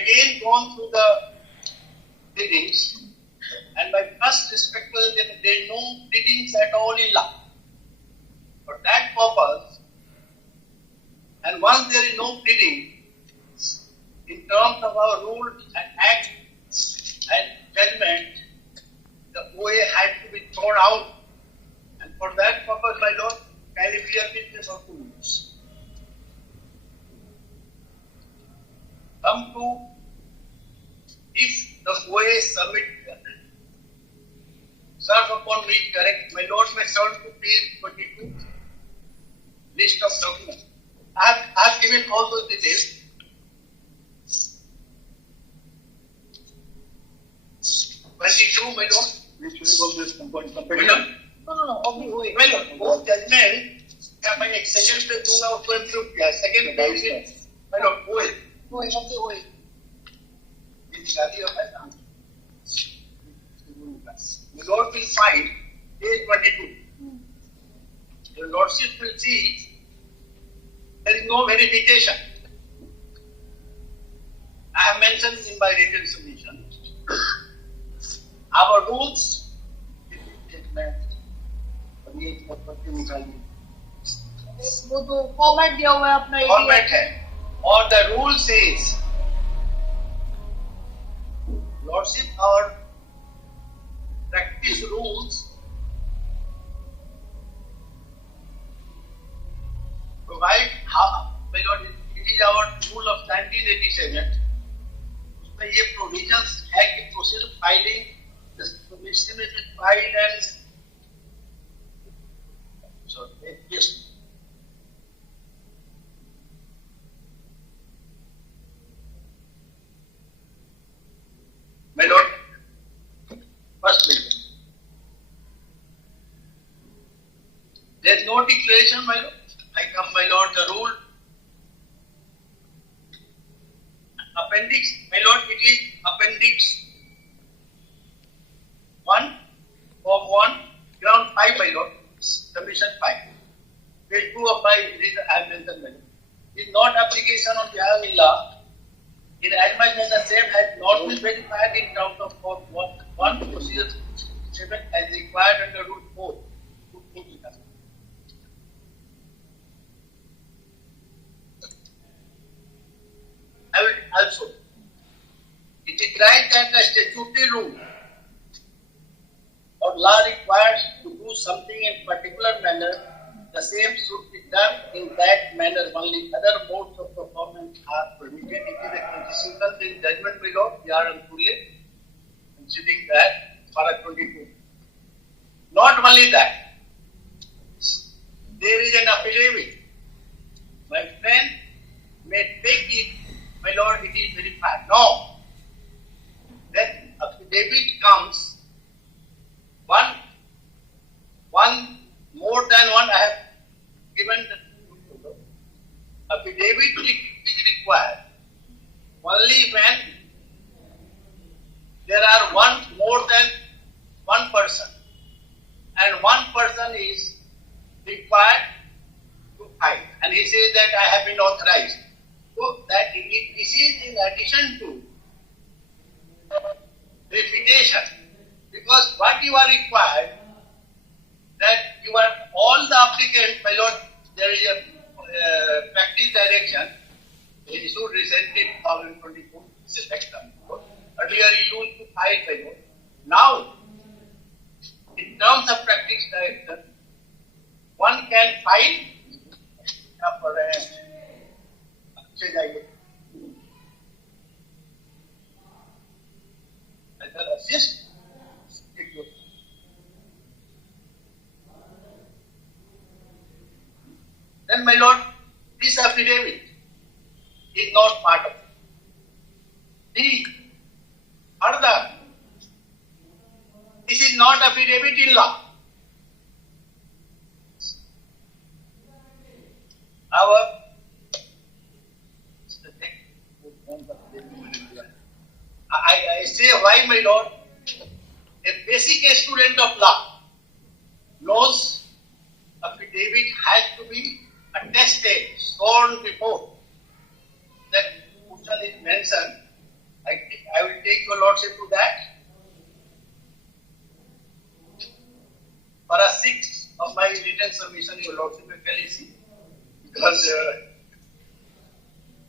again gone through the pleadings, and my first respect was that there are no pleadings at all in law. For that purpose, and once there is no pleading, in terms of our rules and acts and judgment, the OA had to be thrown out. And for that purpose, my lord, can it be a witness of rules? Come to, if the OA submit, serve upon me correct, my lord may turn to page 22, list of documents. I have given all those details. 22, my lord. Which will go this component. No, of the OA. my lord, वो judgment क्या मैं एक second पे दूंगा उसको improve किया. Second page में, my lord, OA. OA, of the OA. ये निकालिए अपना. My lord will find page 22. Your lordship will see there is no verification. I have mentioned in my written submission. Our rules, वो तो format दिया हुआ है अपना फॉर्मेट है और the rule says lordship our practice rules provide how my lord it is our rule of 1987 उसमें ये provisions है कि procedure filing the submission is filed and so yes. My lord, first mention. There is no declaration, my lord. I come, my lord, the rule. Appendix, my lord, it is appendix 1, form 1, ground 5, my lord, submission 5. Page 2 of my I have mentioned, my lord. It is not application on behalf of law. In as much as the same has not been verified in terms of form 1 procedure 7 as required under rule 4. I will also. It is right that the statutory rule or law requires to do something in particular manner. The same should be done in that manner. Only other modes of performance are permitted. It is a quintessential in judgment below. We are fully considering that para 22. Not only that, there is an affidavit. My friend may take it, my lord, it is verified. No. That affidavit comes one more than one I have given the affidavit is required only when there are more than one person and one person is required to file and he says that I have been authorized. So that this is in addition to refutation because what you are required that you are all the applicants, my lord, there is a practice direction issued recently in 2022, earlier you used to file, my lord. Now, in terms of practice direction, one can file for assist. Then, my lord, this affidavit is not part of it. The further, this is not affidavit in law. I say why, my lord, a basic student of law knows affidavit has to be attested, sworn before that person is mentioned I will take your lordship to that. For a sixth of my written submission, your lordship will clearly see. Because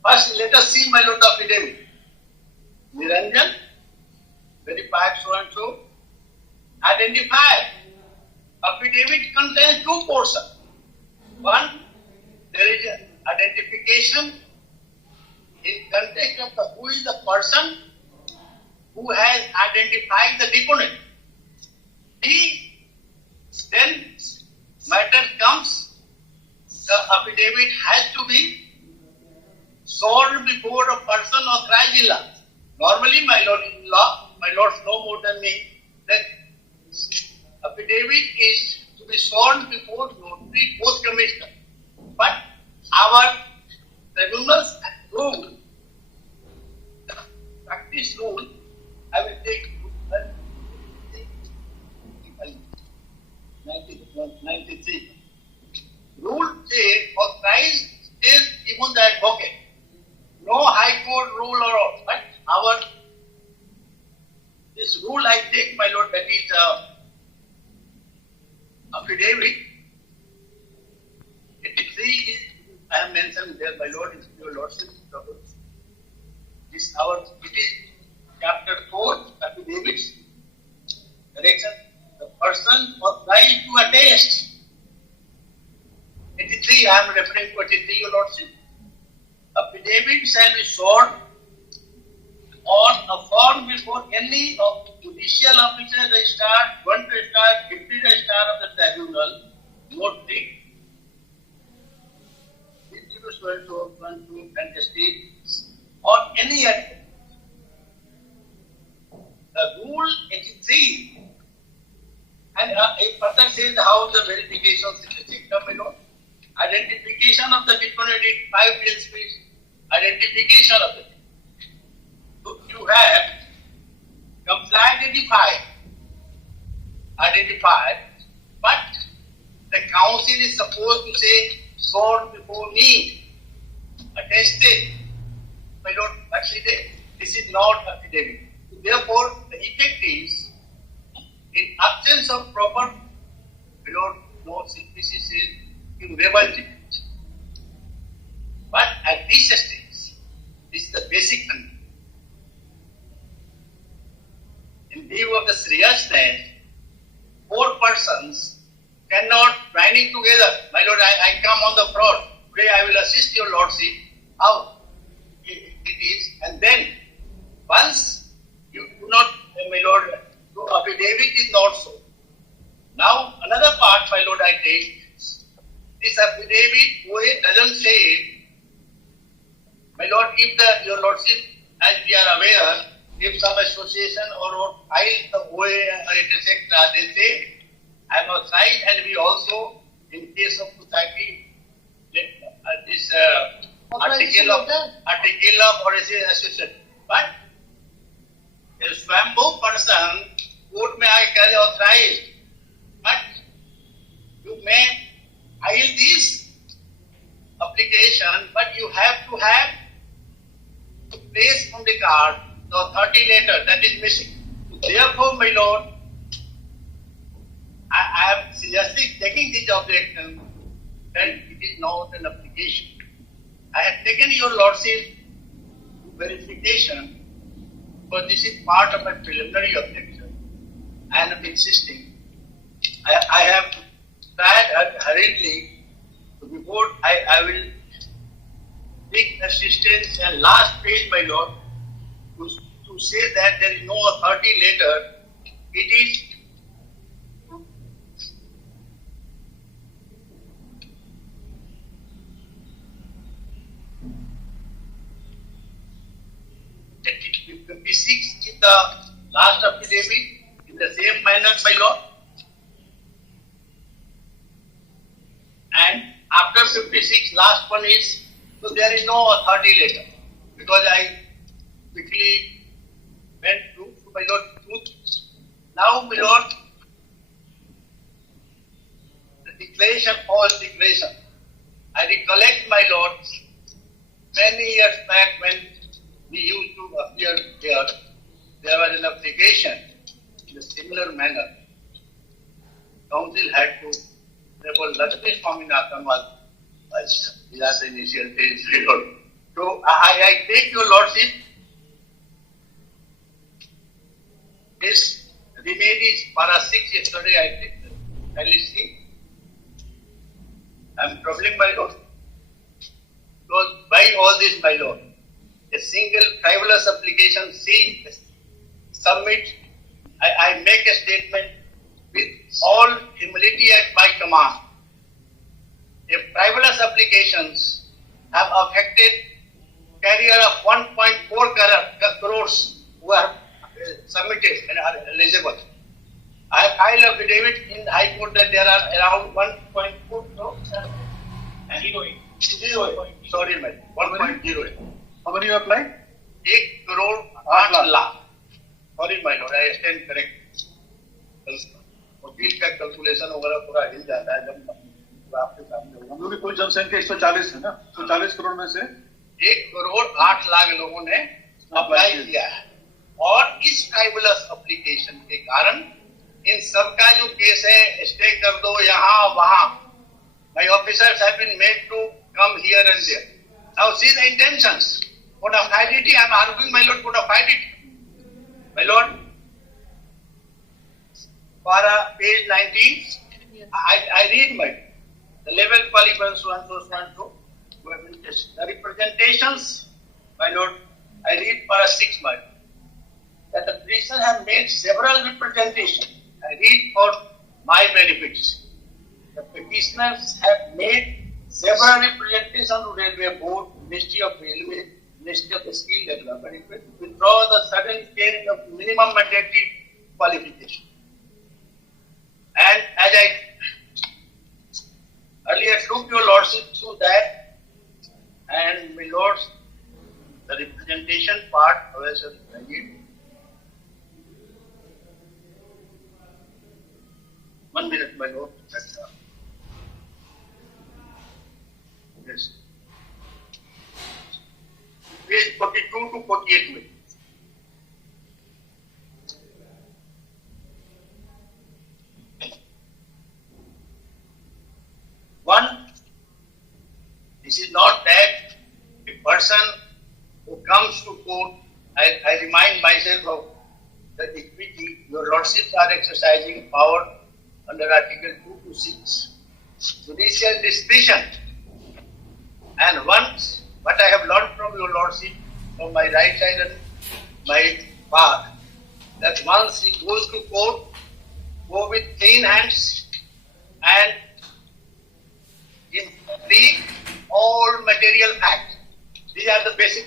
first, let us see my lord the affidavit. Niranjan, verified so and so, identified. Affidavit contains two portions. One, there is an identification in context of who is the person who has identified the deponent. Then matter comes, the affidavit has to be sworn before a person authorized in law. Normally, my lords know more than me that affidavit is to be sworn before notary, post commissioner. But our tribunals rule, the practice rule, I will take 93. Rule says authorized is even the advocate. No high court rule or all. But this rule I take, my lord, that is affidavit. 83 is, I have mentioned there, my lord, is your lordship. It is chapter 4, affidavits. Correction. The person authorized to attest. 83, I am referring to 83, your lordship. Affidavit shall be sworn or affirmed before any of judicial officer, registrar, one registrar, deputy registrar of the tribunal, notary, and justice, or any other. The rule 83, and it further says how the verification system, identification of the deponent in 5 days space, identification of the so you have complied, identified, but the council is supposed to say sworn before me, attested. My lord, actually this is not affidavit. Therefore, the effect is, in absence of proper, my lord, no CPC says you revolt it. But at this stage, this is the basic condition. In view of the seriousness, 4 persons cannot joining together. My lord, I come on the front. Today I will assist your lordship. How it is, and then once you do not, my lord, affidavit is not so. Now another part, my lord, I take this affidavit doesn't say it. My lord, if your lordship, as we are aware, if some association or file the OA or etc., they say, I am authorized, and we also, in case of society, this article of or association. But a swambhu person, court may I carry authorized, but you may file this application, but you have to have to place on the card the authority letter that is missing. Therefore, my lord, I am seriously taking this objection that it is not an application. I have taken your lordship verification, but this is part of my preliminary objection. I am insisting. I have tried hurriedly before I will take assistance and last page, my lord, to say that there is no authority letter. It is in the last affidavit in the same manner, my lord. And after 56, last one is, so there is no authority letter. Because I quickly went through, my lord, truth. Now, my lord, the declaration, false declaration. I recollect, my lord, many years back when we used to appear here, there was an application in a similar manner. Council had to, therefore, Lakshmi Swaminathan was the initial phase. So I take your lordship. This remedy is para 6 yesterday I take the LSC. I am troubling my lord. Because by all this, my lord, a single frivolous application, see, submit, I make a statement with all humility at my command. If frivolous applications have affected career of 1.4 crores who are submitted and are eligible. I have filed a affidavit in the High Court that there are around 1.4 crores and 0.08. Sorry, madam. 1.08. How many you applied? 1 crore 8 lakh. Sorry, my lord, I stand correct. Fees का calculation वगैरह पूरा हिल जाता है जब आपके सामने होगा। हम लोग की कुल जनसंख्या 140 है ना, 140 करोड़ में से 1 करोड़ 8 लाख लोगों ने अप्लाई किया है और इस फ्राइवलस एप्लीकेशन के कारण इन सबका जो केस है स्टे कर दो यहाँ वहां। My officers have been made to come here and there. Now see the intentions. Bona fide, I am arguing, my lord, bona fide. My lord, para page 19, Yes. I read the level qualification so and so. The representations, my lord, I read para 6 that the petitioner have made several representations. I read for my benefits. The petitioners have made several representations to Railway Board, Ministry of Railway, Ministry of Skill Development, to withdraw the sudden change of minimum mandatory qualification. And as I earlier took your lordship through that, and my lords, the representation part, however, I read. 1 minute, my lord. Yes. Page 42 to 48 में. One, this is not that a person who comes to court, I remind myself of the equity, your lordships are exercising power under Article 2 to 6. Judicial discretion. And once, what I have learned from your lordship, from my right side and my path, that once he goes to court, go with clean hands and read all material facts. These are the basic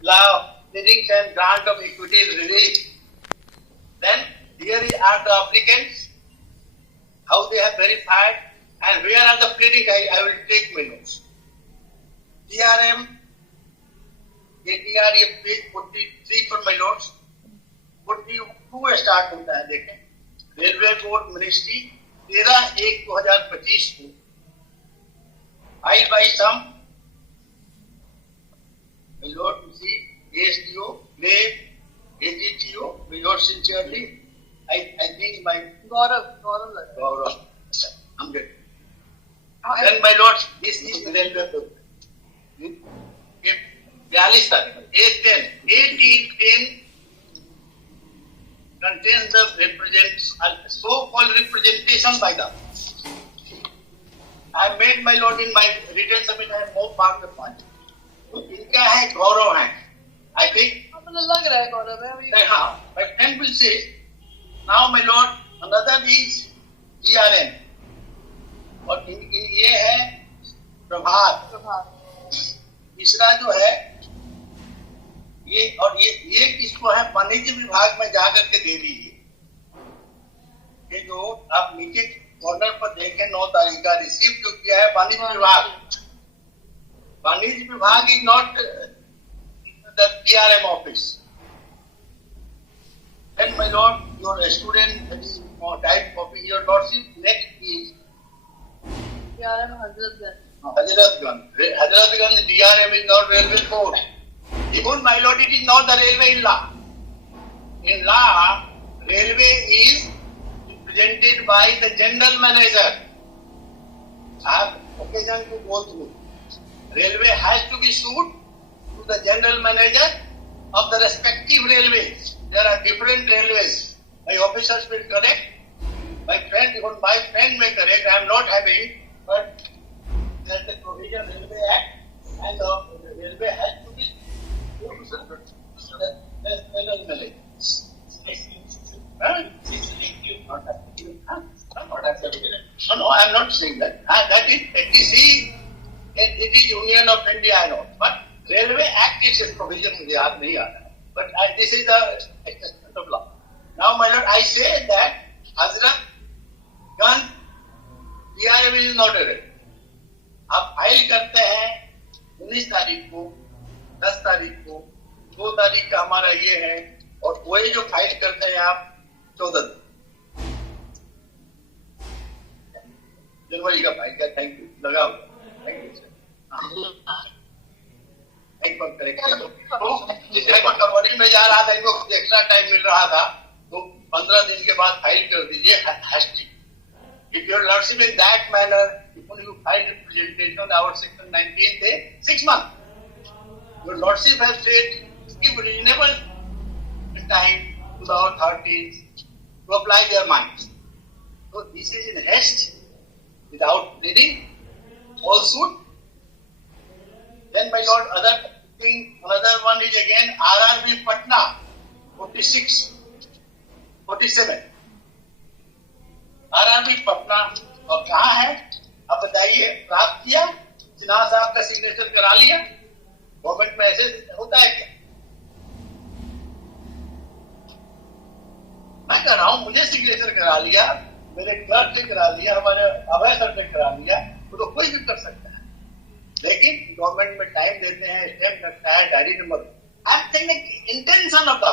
law, pleadings and grant of equity relief. Then here are the applicants, how they have verified, and where are the pleadings. I will take my notes. TRM, ATR, ये page 43 पर my lords, 42 start होता है देखें. Railway board ministry 13/1/2025 को filed by some, my lord, you see, ASTO, claim, AGTO, my lord, sincerely, I think my Gaurav, I'm good. Then my lord, this is the railway board. 42 तारीख 1810 contains the so-called representation by the. I made my lord in my written submission. I have more marked the point. तो इनका है गौरव है. I think. मुझे लग रहा है गौरव है अभी. हाँ, but then will say now my lord another is TRN और ये है प्रभात. तीसरा जो है ये और ये किसको है वाणिज्य विभाग में जाकर के दे दीजिए. ये जो आप नीचे कॉर्नर पर देखें 9 तारीख का रिसीव जो किया है वाणिज्य विभाग. वाणिज्य विभाग is not the TRM office. Then my lord, your student type copy your lordship. Next is TRM Hazratganj. Hazratganj. Hazratganj DRM is not railway board. Even, my lord, it is not the railway in law. In law, railway is represented by the general manager. I have occasion to go through. Railway has to be sued to the general manager of the respective railways. There are different railways. My officers will correct. My friend may correct. I am not having, but there is a provision Railway Act, and the railway has to be sued to the general manager. No, I am not saying that. That is ATC, it is Union of India, I know. But Railway Act is a provision, yaad nahi aa raha. But this is the exception of law. Now, my lord, I say that Hazrat Ganj DRM is not a railway. आप file करते हैं 19 तारीख को, 10 तारीख को, 2 तारीख का हमारा ये है, और वही जो फाइल करते हैं आप 14 जनवरी का फाइल का। थैंक यू, लगा हुआ। Thank you sir. एक बार करेक्ट बॉडी में जा रहा था, इनको एक्स्ट्रा टाइम मिल रहा था, तो 15 दिन के बाद फाइल कर दीजिए। If your lordship in that manner, when you file representation, our section 19 say 6 months. Your lordship has said give reasonable time to the authorities to apply their minds. So this is in haste, without reading, falsehood. Then my lord, another one is again RRB Patna 47. RRB Patna, और कहाँ है आप बताइए? प्राप्त किया, सिन्हा साहब का signature करा लिया। गवर्नमेंट में ऐसे होता है क्या? मैं कह रहा हूं, मुझे सिग्नेचर करा लिया, मेरे क्लर्क से करा लिया, हमारे अभय सर ने करा लिया, तो कोई भी कर सकता है। लेकिन गवर्नमेंट में टाइम देते हैं, स्टैम्प लगता है, diary number. I am thinking intention of the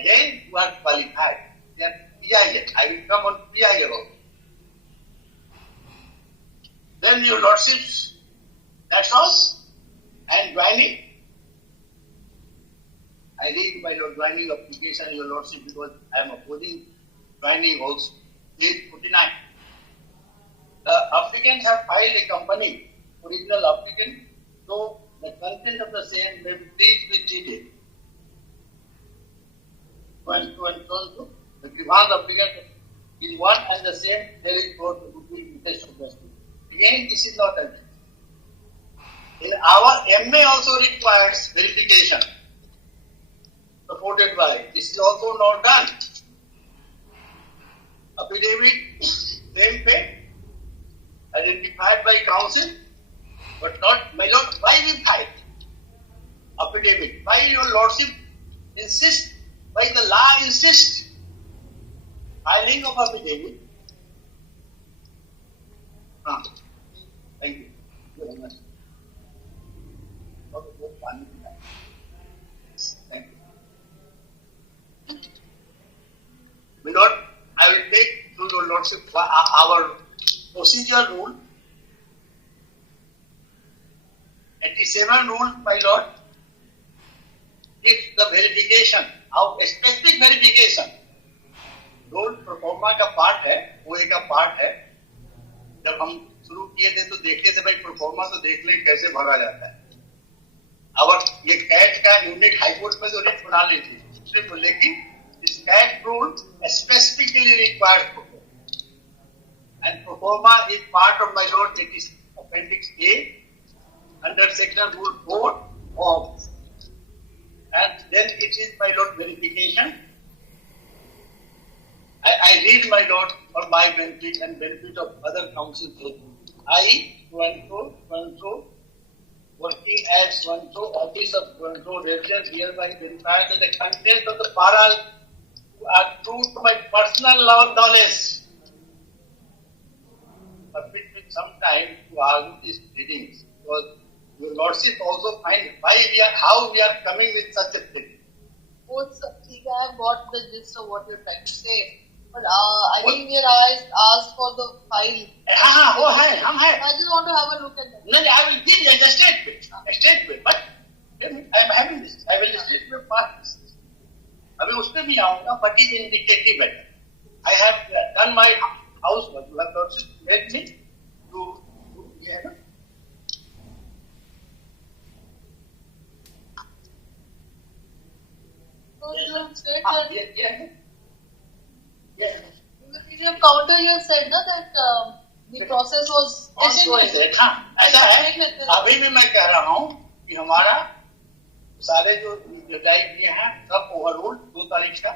again you are qualified. PIA. I will come on PIA road. Then your lordships, that's all. And joining. I read my joining application, your lordship, because I am opposing joining also. Page 49. The applicants have filed a company, original applicant, so the content of the same may please be treated. One, two. The demand applicant is one and the same, there is no test of justice. Again, this is not helpful. In our MA also requires verification, supported by. This is also not done. Affidavit, same pay, identified by council, but not, my lord, why we file? Affidavit, why your lordship insist, why the law insists? Filing of affidavit. Thank you very much. Thank you. My lord, I will take to your lordship our procedure rule. 87 rule, my lord. If the verification, how specific verification, role proforma का part है, OA का part है। जब हम शुरू किए थे तो देखे थे भाई प्रोफॉर्मा तो देख ले कैसे भरा जाता है। और ये कैट का यूनिट हाईकोर्ट में जो रेट बना ली थी, लेकिन इस CAT rule specifically required and proforma is part of my lord, it is appendix A under section rule 4 of, and then it is my lord verification. I read, my lord, for my benefit and benefit of other council. I, Swanto, working as Swanto, office of Swanto, resident hereby verify that the contents of the para are true to my personal knowledge. Permit me some time to argue these readings, because your lordship also find how we are coming with such a thing. Both, I got the gist of what you're trying to say. But I think we are asked for the file. हाँ वो है, हम है. I just want to have a look at that. No, I will give you the statement, but I am having this. I will statement part. अभी उसमें भी आऊँगा, but it is indicative matter. I have done my housework. You have also helped me to yeah, no? So you said Ah, that yeah. in the PDF counter you have said na, that the process was ongoing. हाँ, ऐसा है. अभी भी मैं कह रहा हूँ कि हमारा सारे जो डेडलाइन दिए हैं सब ओवरऑल 2 तारीख का.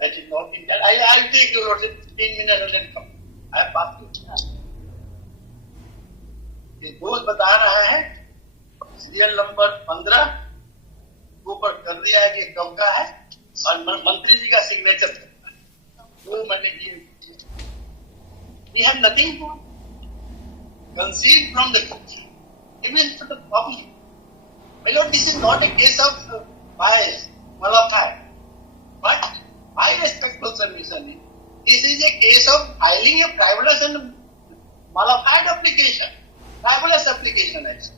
That is not in that. I will take your 15 minutes and then come. I have passed you. ये दोस्त बता रहा है सीरियल नंबर 15 ऊपर कर दिया है कि कब का है और मंत्री जी का सिग्नेचर वो मंत्री जी. We have nothing to conceal from the country, even to the public. My lord, this is not a case of bias, malafide. But my respectful submission is, this is a case of filing a frivolous and malafide application. Frivolous application, actually.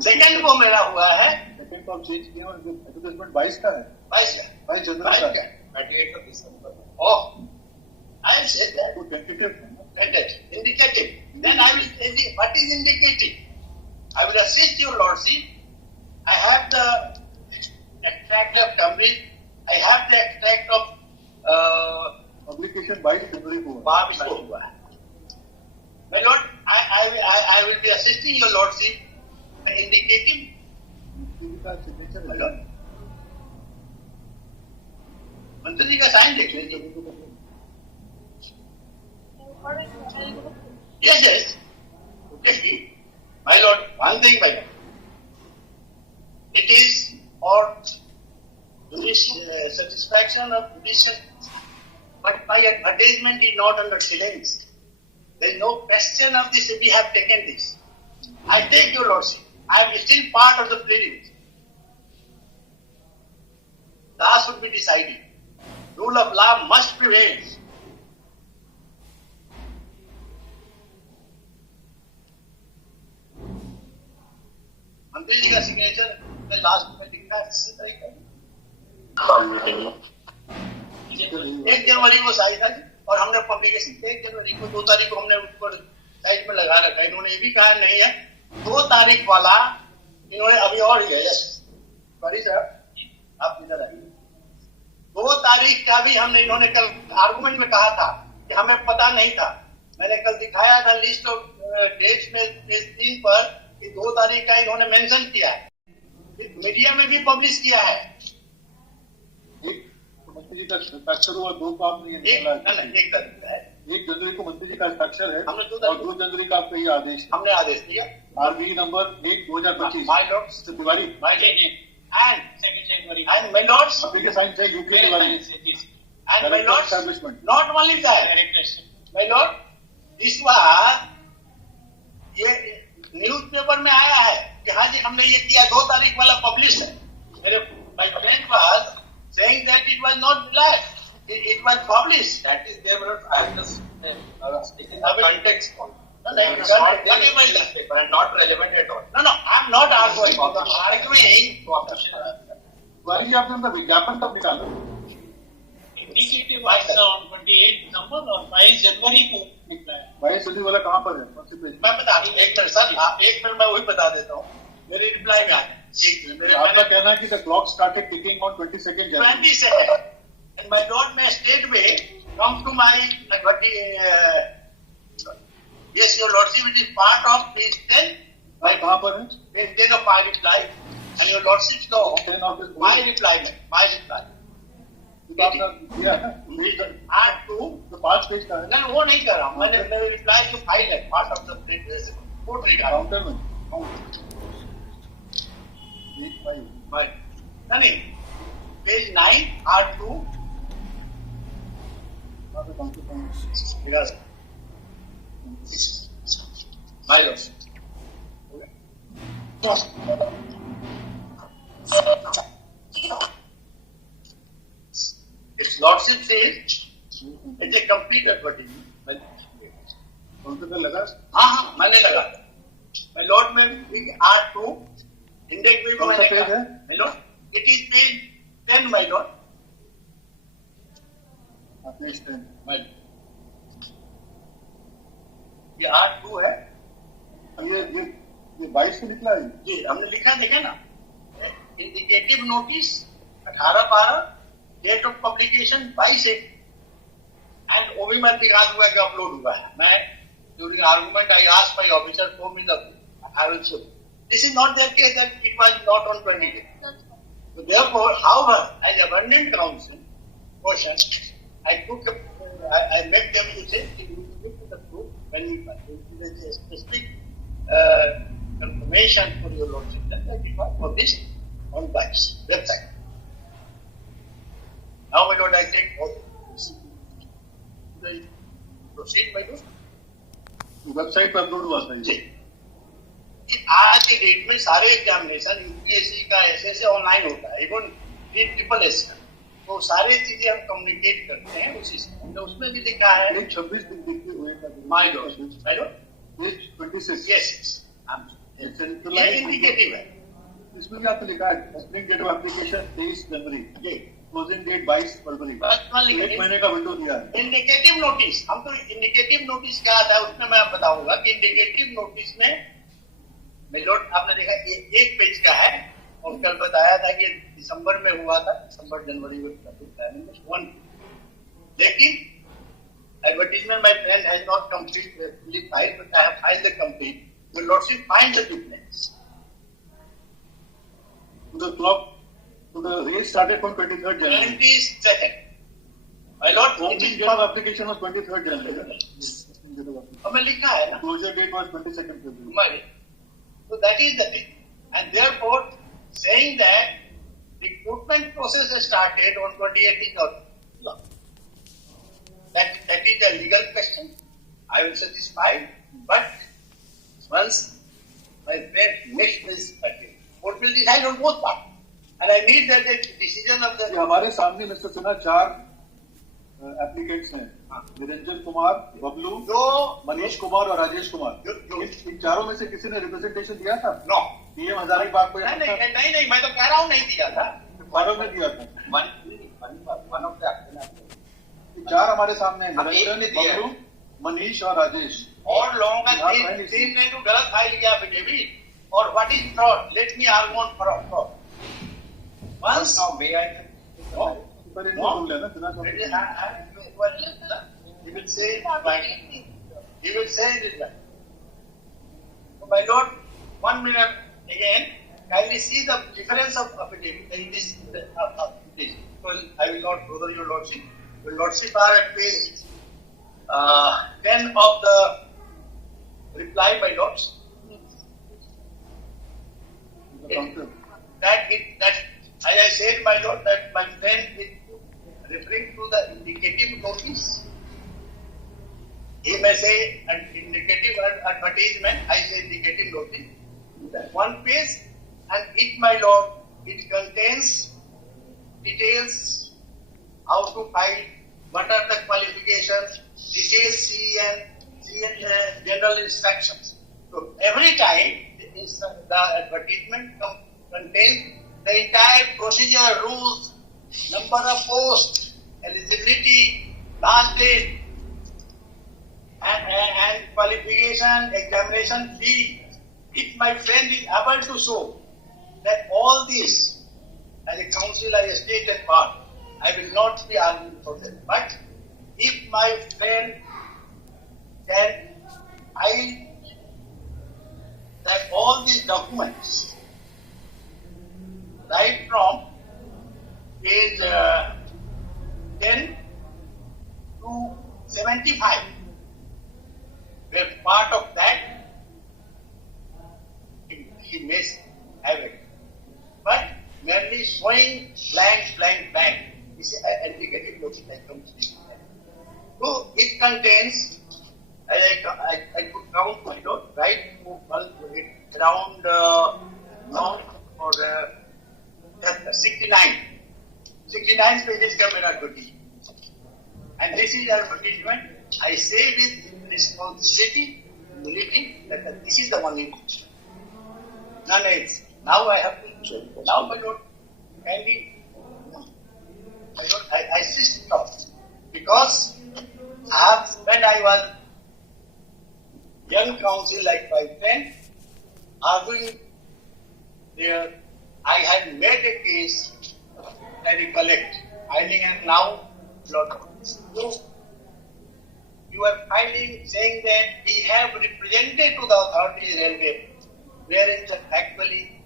Second को मेरा हुआ है. Second को change किया और advertisement 22 का है. 22 जनवरी का. 28 दिसंबर. Oh, I will say that. वो टेंटेटिव है ना. Indicative. Then I will say what is indicative. I will assist your lordship. I have the extract of Cambridge. I have the extract of publication 22 जनवरी को हुआ. Bob हुआ है. My lord, I will be assisting your lordship by indicating. का signature My है. lord. मंत्री जी का sign देख लीजिए. Yes. Okay. My lord, one thing, my lord. It is for satisfaction of judicial, but my advertisement is not under silence. There is no question of this. We have taken this. I take your lordship. I am still part of the pleadings. Law should be decided. Rule of law must prevail. मंत्री जी का signature में last में दिखा है. इसी तरह का 1 जनवरी को साइन था और हमने पब्लिकेशन 1 जनवरी को 2 तारीख को हमने ऊपर साइट में लगा रखा है. इन्होंने ये भी कहा नहीं है 2 तारीख वाला इन्होंने अभी और ही है. यस सॉरी सर, आप इधर आइए. 2 तारीख का भी हमने इन्होंने कल आर्गुमेंट में कहा था कि हमें पता नहीं था. मैंने कल दिखाया था लिस्ट ऑफ डेट्स में पेज 3 पर कि 2 तारीख का इन्होंने मेंशन किया है. मीडिया में भी पब्लिश किया है. मंत्री जी का हस्ताक्षर हुआ 2 को आपने ये निकाला है. 1 तारीख का है. 1 जनवरी को मंत्री जी का हस्ताक्षर है हमने 2 और 2 जनवरी का आपका ये आदेश है. हमने आदेश दिया. RBE number 1/2025. My lord Tiwari my and 2 January and my lords आपके के साइन है UK Tiwari and my lords establishment. Not only that my lord इस बार ये न्यूज़पेपर में आया है कि हाँ जी हमने ये किया. 2 तारीख वाला पब्लिश है. मेरे my friend was saying that it was not delayed. It was published. That is there, but I am just speaking of context. No, it is not whatever it is, but not relevant at all. No, I am not arguing. Arguing. Tiwari ji आपने अपना विज्ञापन कब निकाला? Indicative wise on 28 दिसंबर और 22 जनवरी को निकला है. 22 जनवरी वाला कहाँ पर है? कौन से पेज? मैं बता दूं. 1 मिनट सर, आप 1 मिनट मैं वही बता देता हूँ. मेरी रिप्लाई में आ जाए. आपका कहना है कि the clock started ticking on 22nd January. 22nd. And my lord may straightway come to my yes, your lordship, it is part of page 10. कहाँ पर है? Page 10 of my reply. And your lordship's law. 10 of this My reply. तो आपने दिया है. Part 2. तो 5 page का है. नहीं, वो नहीं कर रहा हूँ. मैंने मेरे रिप्लाई जो फाइल है, part of the report regard. Counter में. नहीं, page 9, part 2. My lord. Its Lordship says it's a complete advertisement. Computer लगा हाँ मैंने लगा My Lord में R2 इंडेक्स में कौन सा मैंने पेज कहा है? My Lord it is page 10 My Lord आपने स्टैंड My Lord ये R2 है ये 22 से निकला है जी हमने लिखा देखा ना indicative notice 18/12 date of publication 22/1 and वो भी मैं दिखा दूंगा कि अपलोड हुआ है मैं during argument I asked my officer for me the I will show this is not the case that it was not on 20th so therefore however as abundant caution I took I made them to say you give to the proof when you there is a specific confirmation for your lordship that it was published on Vice website. Now my lord I take all the proceed my lord. Website पर upload हुआ था जी कि आज के date में सारे examination UPSC का ऐसे ऑनलाइन होता है इवन ट्रिपल एस का तो सारे चीजें हम कम्युनिकेट करते हैं उसी से तो उसमें भी लिखा है 26 दिन देखते हुए का माय लॉर्ड पेज 26 यस ये इंडिकेटिव है इसमें भी आपने लिखा है ओपनिंग डेट ऑफ एप्लीकेशन 23 जनवरी जी क्लोजिंग डेट 22 फरवरी एक महीने का विंडो दिया है इंडिकेटिव नोटिस हम तो इंडिकेटिव नोटिस क्या आता है उसमें मैं बताऊंगा कि इंडिकेटिव नोटिस में मेलोड आपने देखा ये एक पेज का है और कल बताया था कि दिसंबर में हुआ था दिसंबर जनवरी में वन लेकिन advertisement my friend has not completely filed but I have filed the complete your lordship find the difference the clock so the race started from 23rd January 22nd my lord opening date of application was 23rd January हमें लिखा है ना closure date was 22nd February Money. So that is the thing. And therefore, saying that recruitment process has started on 28th is not law. That is a legal question. I will satisfy. But once my friend makes this package, court will decide on both parts. And I need that the decision of the... ये हमारे सामने mister Sinha 4 applicants हैं निरंजन कुमार बबलू जो मनीष कुमार और राजेश कुमार जो इन चारों में से किसी ने रिप्रेजेंटेशन दिया था नो पीएम हजारीबाग को नहीं मैं तो कह रहा हूँ नहीं दिया था चारों ने दिया था वन ऑफ द ये 4 हमारे सामने हैं हाँ, एक ने निरंजन दिया है। बबलू मनीष और राजेश और लोगों का हाँ, तीन ने तो गलत फाइल किया एफिडेविट और what is fraud let me argue on fraud once now may I पर इनको बोल लेना Sinha he will say he will say it is right. So my lord 1 minute again kindly see the difference of affidavit in this because I will not bother your lordship your lordship are at page 10 of the reply my lords that as I said my lord that my friend is referring to the indicative notice. He may say an indicative advertisement, I say indicative notice. That one page, and it, my lord, it contains details, how to file, what are the qualifications, details CN general instructions. So every time the advertisement contains the entire procedure, rules, number of posts, eligibility, last date, and qualification, examination fee. If my friend is able to show that all this, as a counsel, I state that part, I will not be arguing for that. But if my friend can hide that all these documents, right from page 10 to 75, where part of that he may have it. But merely showing blank is an indicative notice like company. So it contains I could count my lord, right? Around or 69. 69 pages का मेरा advertisement. And this is advertisement. I say with responsibility, humility, that this is the only thing. None else. Now I have to. Now my lord, kindly, my lord, I stop because when I was young council like my friend, arguing there, I had made a case, I recollect, filing and now, Lord, so you are filing saying that we have represented to the authorities railway, wherein that actually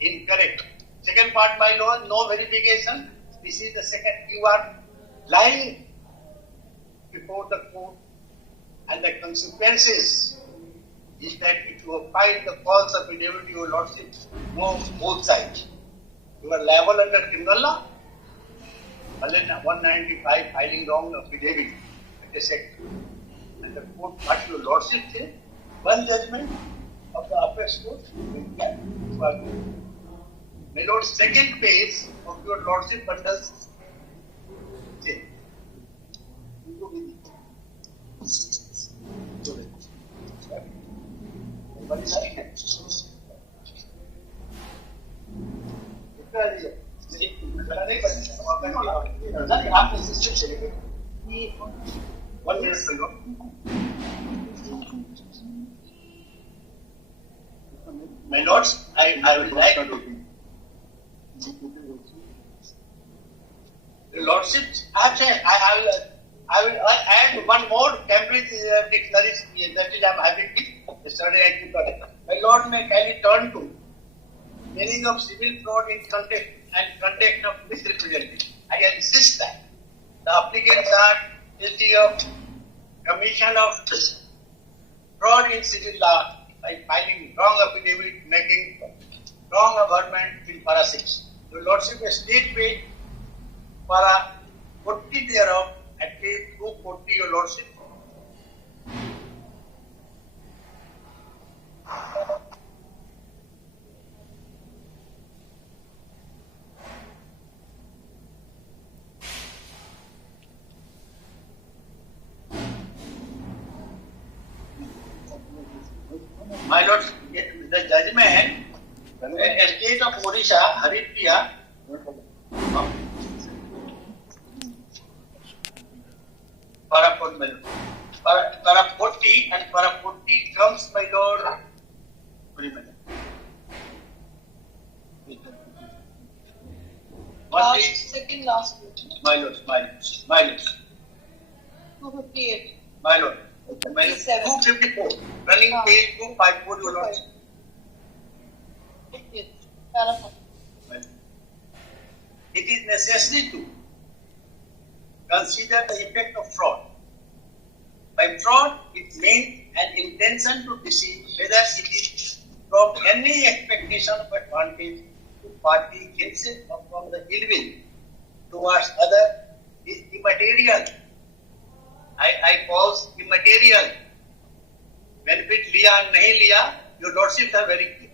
incorrect. Second part, my lord, no verification. This is the second. You are lying before the court, and the consequences is that if you have filed the false affidavit, your lordship, no both sides. You are liable under criminal law. 195 filing wrong affidavit. And the court, what your lordship said, one judgment of the apex court will get. My lord, second page of your lordship bundles say. One minute, my lord. My lords, I would like to. Lordship, I will add one more Cambridge dictionary that is I am having it. Yesterday I took it. My lord, may kindly turn to meaning of civil fraud in context and context of misrepresentation. I insist that the applicants are guilty of commission of fraud in civil law by filing wrong affidavit, making wrong averment in para 6. Your lordship a state paid para 40 thereof at page 240, your lordship. My lord, the judgment, the state of Odisha, Haritpia, para 40 and para 40 comes, my lord. Second last page. My lord. 258. My lord. 254. Running page 254, your lord. Yes. Paragraph. It is necessary to consider the effect of fraud. By fraud, it means an intention to deceive, whether it is from any expectation of advantage to party himself or from the ill will towards other is immaterial. I pause immaterial. Benefit liya, nahi liya, your lordships are very clear.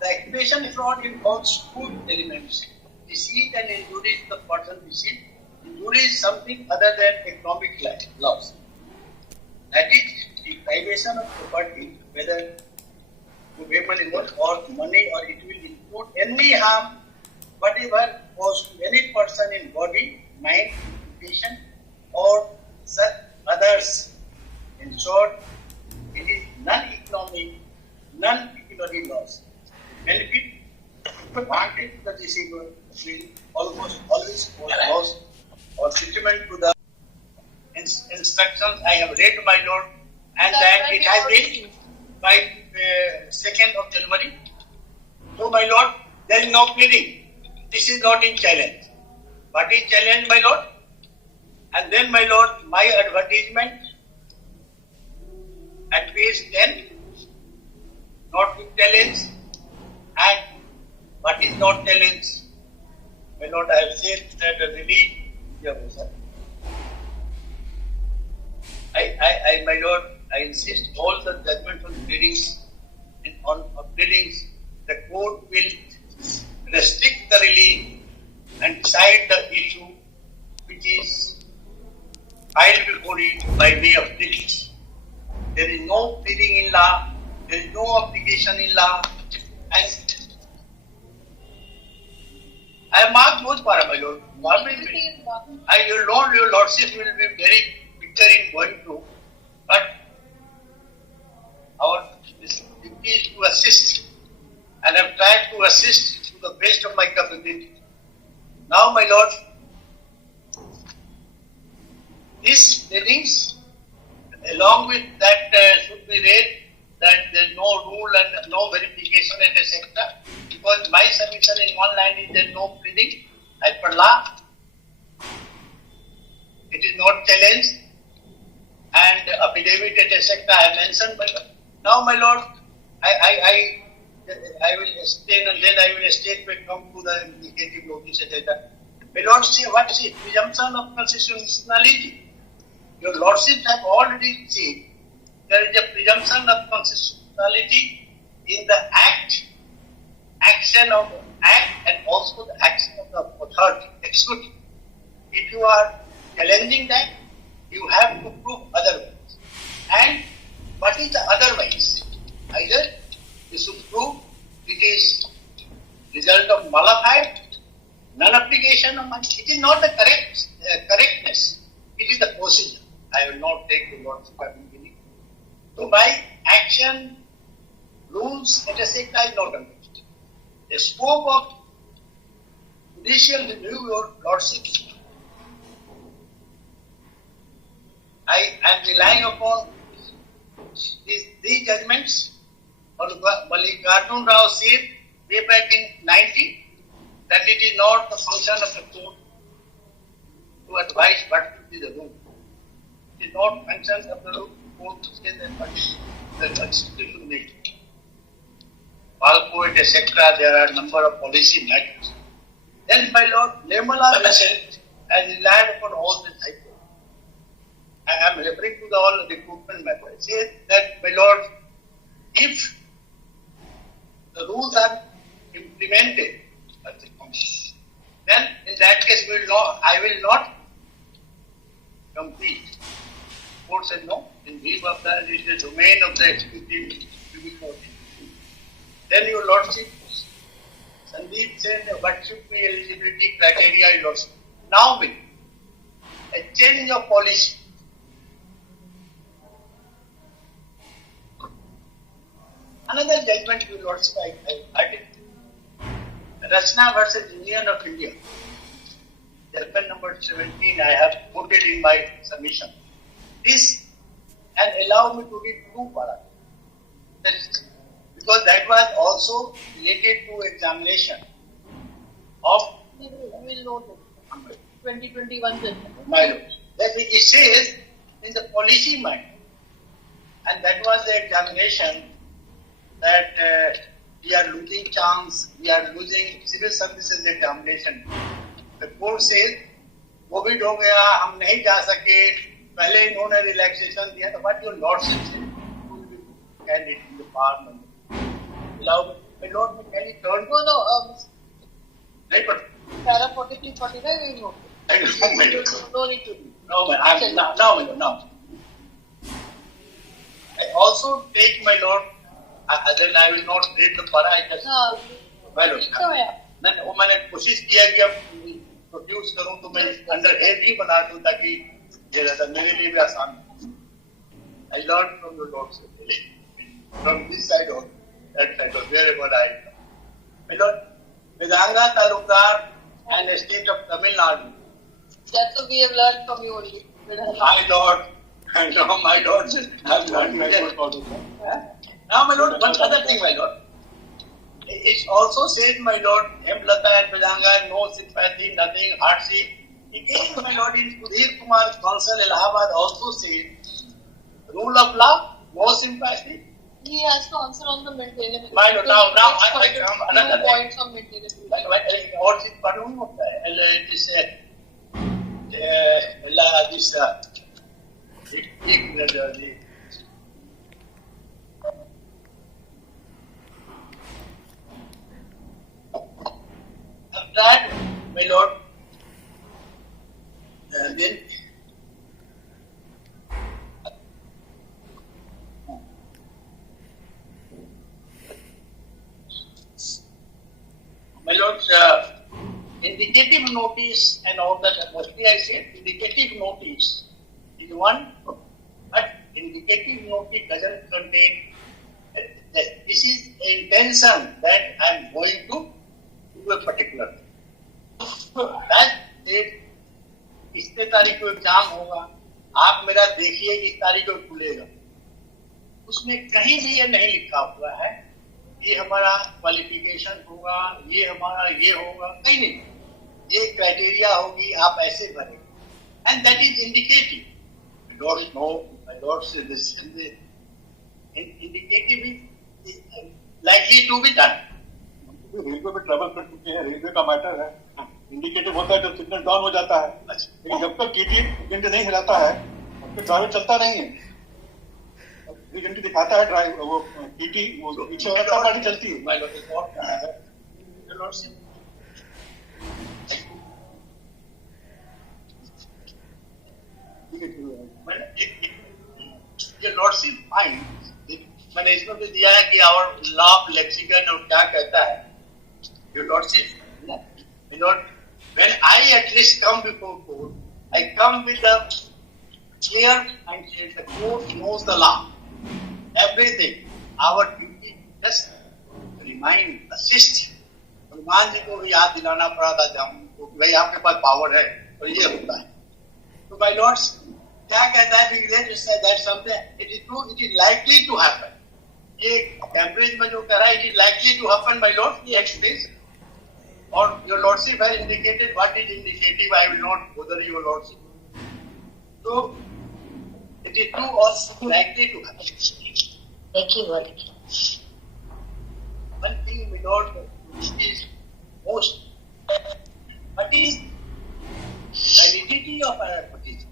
The expression fraud involves two elements. Deceit and injury to the person deceived. Injury is something other than economic loss. That is deprivation of property, whether to people involved or money, or it will include any harm, whatever caused to any person in body, mind, reputation, or such others. In short, it is non-economic, non-pecuniary loss. Benefit advantage to the deceiver will almost always cause loss or detriment to the instructions I have read, my lord, and that it has been by 2nd of January. So, my lord, there is no pleading. This is not in challenge. What is challenge, my lord? And then, my lord, my advertisement at page 10, not with challenge, and what is not challenge? My lord, I have said that the relief, my lord, I insist all the judgments on pleadings, on pleadings, the court will restrict the relief and decide the issue which is filed before it by way of pleadings. There is no pleading in law, there is no application in law, and I have marked both para, my lord. Your lordship will be very bitter in going through, but our duty is to assist, and I have tried to assist to the best of my capability. Now, my lord, these pleadings, along with that, should be read that there is no rule and no verification, etc. Because my submission in one line is there is no pleading as per law. It is not challenged, and affidavit, etc. I have mentioned. But now, my lord, I will explain, and then I will straightway come to the indicative notice, etc. My lord, see what is it? Presumption of constitutionality. Your lordships have already seen there is a presumption of constitutionality in the action of the act, and also the action of the authority, executive. If you are challenging that, you have to prove otherwise. And what is the otherwise? Either you should prove it is result of malafide, non-application of money. It is not the correctness. It is the procedure. I will not take the lordship of beginning. So by action, rules, etc. is not understood. The scope of judicial review, your lordship, I am relying upon these three judgments. Mallikarjun Rao said way back in 90 that it is not the function of the court to advise what should be the rule. It is not function of the court to say that what is the constitution need. Palcoit, etc. There are a number of policy matters. Then, my lord, Nirmala has relied upon all this. I am referring to the all recruitment matter. It says that, my lord, if the rules are implemented, then in that case I will not complete. Court said no. In view of that, it is the domain of the executive to be courted. Then your lordship, Sandeep said what should be eligibility criteria, your lordship. Now, a change of policy. Another judgment, your lordship, I did. Rachna versus Union of India. Judgment number 17, I have quoted in my submission. This, and allow me to read two paragraphs. Because that was also related to examination of 2021 judgment. My lord. That it says in the policy mind, and that was the examination that we are losing chance, we are losing civil services examination. The court says, COVID हो गया, हम नहीं जा सके, पहले इन्होंने relaxation दिया, तो what your lordship said, and it in the parliament. Allow me, my lord, can you turn? No. Right, but Para 43, 45, we will I know, my lord. no need to do. No, my lord, now. I also take, my lord, then I will not read the para, I just, my lord. मैंने कोशिश किया कि अब produce करूं तो मैं under head ही बना दूं ताकि ये रहता मेरे लिए भी आसान हो. I learned from the Lord from this side or that side or wherever I am. My lord, Vedanga Talukdar and state of Tamil Nadu. That's what we have learned from you only. My lord, I know my lord, I have learned that. Now, my lord, one other thing, my lord. It also said, my lord, Hemlata and Vedanga, no sympathy, nothing, hardship. Again, my lord, in Sudhir Kumar's counsel, Allahabad also said, rule of law, no sympathy. He has to answer on the maintenance. My lord, now I come another points on maintenance. और चीज कानून होता है, this एक minute जी. That, my lord, then my lord, indicative notice and all that, mostly I say indicative notice is one, but indicative notice doesn't contain that this is intention that I am going to do a particular thing. That date, इतने तारीख को exam होगा, आप मेरा देखिए इस तारीख को खुलेगा, उसमें कहीं भी ये नहीं लिखा हुआ है ये हमारा क्वालिफिकेशन होगा, ये हमारा ये होगा, कहीं नहीं. ये क्राइटेरिया होगी, आप ऐसे भरेंगे, and that is indicative. My lord know, my lord say this, and the indicative is likely to be done. Railway में ट्रैवल कर चुके हैं, रेलवे का मैटर है. इंडिकेटिव होता है जब सिग्नल डाउन हो जाता है, लेकिन जब तक टीटी घंटे नहीं हिलाता है तब तक ड्राइवर चलता नहीं है. घंटे दिखाता है ड्राइव वो टीटी, वो पीछे वाला गाड़ी चलती है. My lord is what? Your lordship. Your lordship find, मैंने इसमें भी दिया है कि our law lexicon और क्या कहता है. Your lordship, my lord, when I at least come before court, I come with a clear and say the court knows the law, everything. Our duty just remind, assist. Hanuman ji को भी याद दिलाना पड़ा था जब हमको भाई आपके पास पावर है और ये होता है. तो my lords क्या कहता है regulator said that something it is true, it is likely to happen. ये कैम्ब्रिज में जो कह रहा है it is likely to happen, my lord, he explains. Or your lordship has indicated what is indicative, I will not bother your lordship. So it is true or likely to happen. One thing my lord is most, what is validity of an advertisement?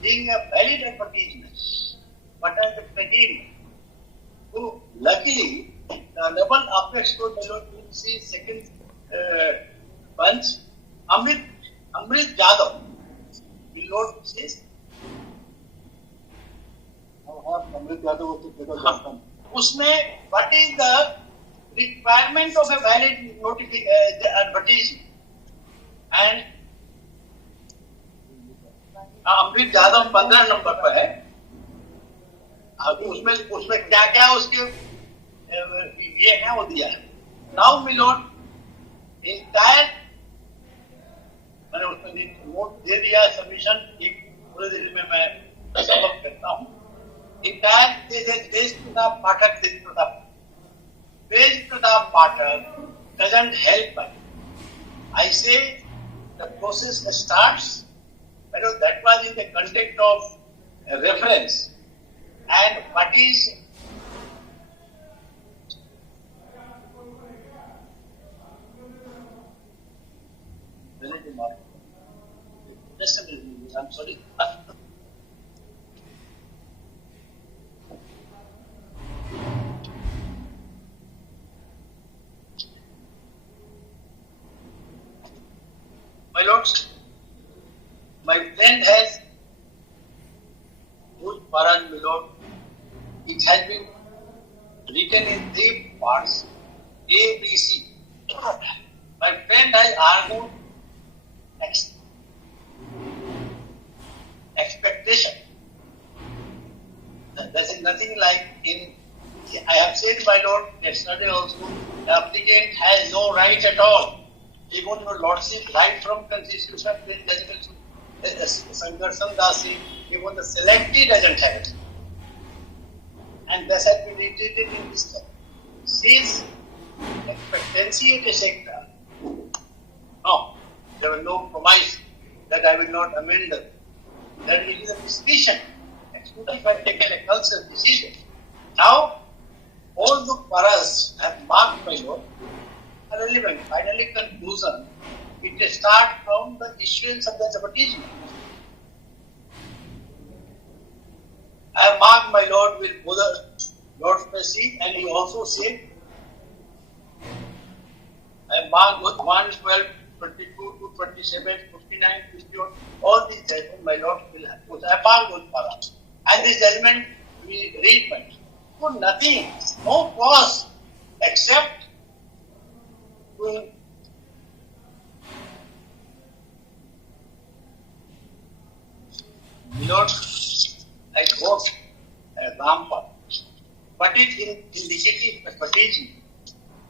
Being a valid advertisement, what are the criteria? So luckily, the Honorable Apex Court my lord will see second bunch, Amrit Jadhav, my lord says. अमृत यादव वो तो उसमें what is the requirement of a valid advertisement, and Amrit Yadav 15 number पर है. उसमें क्या क्या उसके ये है वो दिया है. नाउ my lord entire मैंने उसमें नोट दे दिया सबमिशन, एक पूरे दिन में मैं सबक करता हूँ. Entire देश प्रताप पाठक doesn't help us. I say the process starts, that was in the context of reference, and what is just a minute, I'm sorry. My lords, my friend has good Paran, my lord. It has been written in 3 parts, A, B, C. My friend has argued expectation. There is nothing like in, I have said, my lord, yesterday also, the applicant has no right at all. Even your lordship, right from constitution, Sankarshan Dasi, even the selectee doesn't have it. And this has been retreated in this case. Since expectancy at a sector, no, there was no promise that I will not amend them. That it is a decision. Executive has taken a conscious decision. Now, all the paras have marked, my lord, are relevant. Finally, conclusion, it starts from the issuance of the advertisement. I have marked my Lord with both Lord's mercy, and he also said, I have marked with 1, 12, 22 to 27, 59, 51, all these judgments my Lord will have. I have marked with Father. And this judgment we read by. So nothing, no cause except to Lord, I hope Rampal. But it indicative strategy.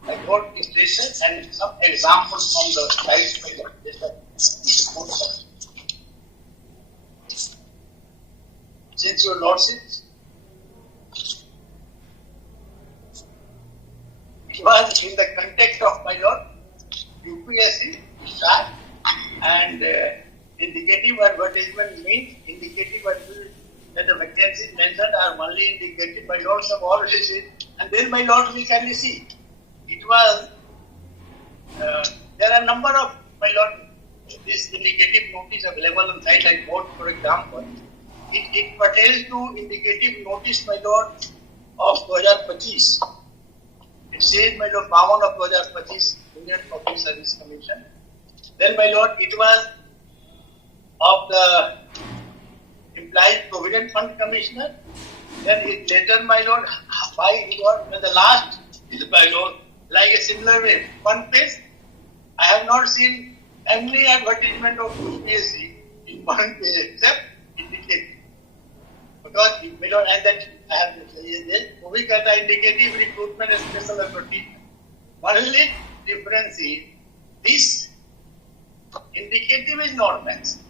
I got illustrations and some examples from the slides by the since your Lordship, it was in the context of my Lord, UPSC, start, and indicative advertisement means indicative advertisement that the vacancies mentioned are only indicated by Lords of all races, and then my Lord we can see. It was, there are a number of, my Lord, this indicative notice available on site like board, for example. It pertains to indicative notice, my Lord, of 2025. It says, my Lord, 52 of 2025, Union Public Service Commission. Then, my Lord, it was of the Implied Provident Fund Commissioner. Then it later, my Lord, by Lord, the last is, my Lord, like a similar way, one page. I have not seen any advertisement of UPSC in one page except indicative. Because, my Lord, and that I have moving at the indicative recruitment and special advertisement. Only difference is this indicative is not mentioned.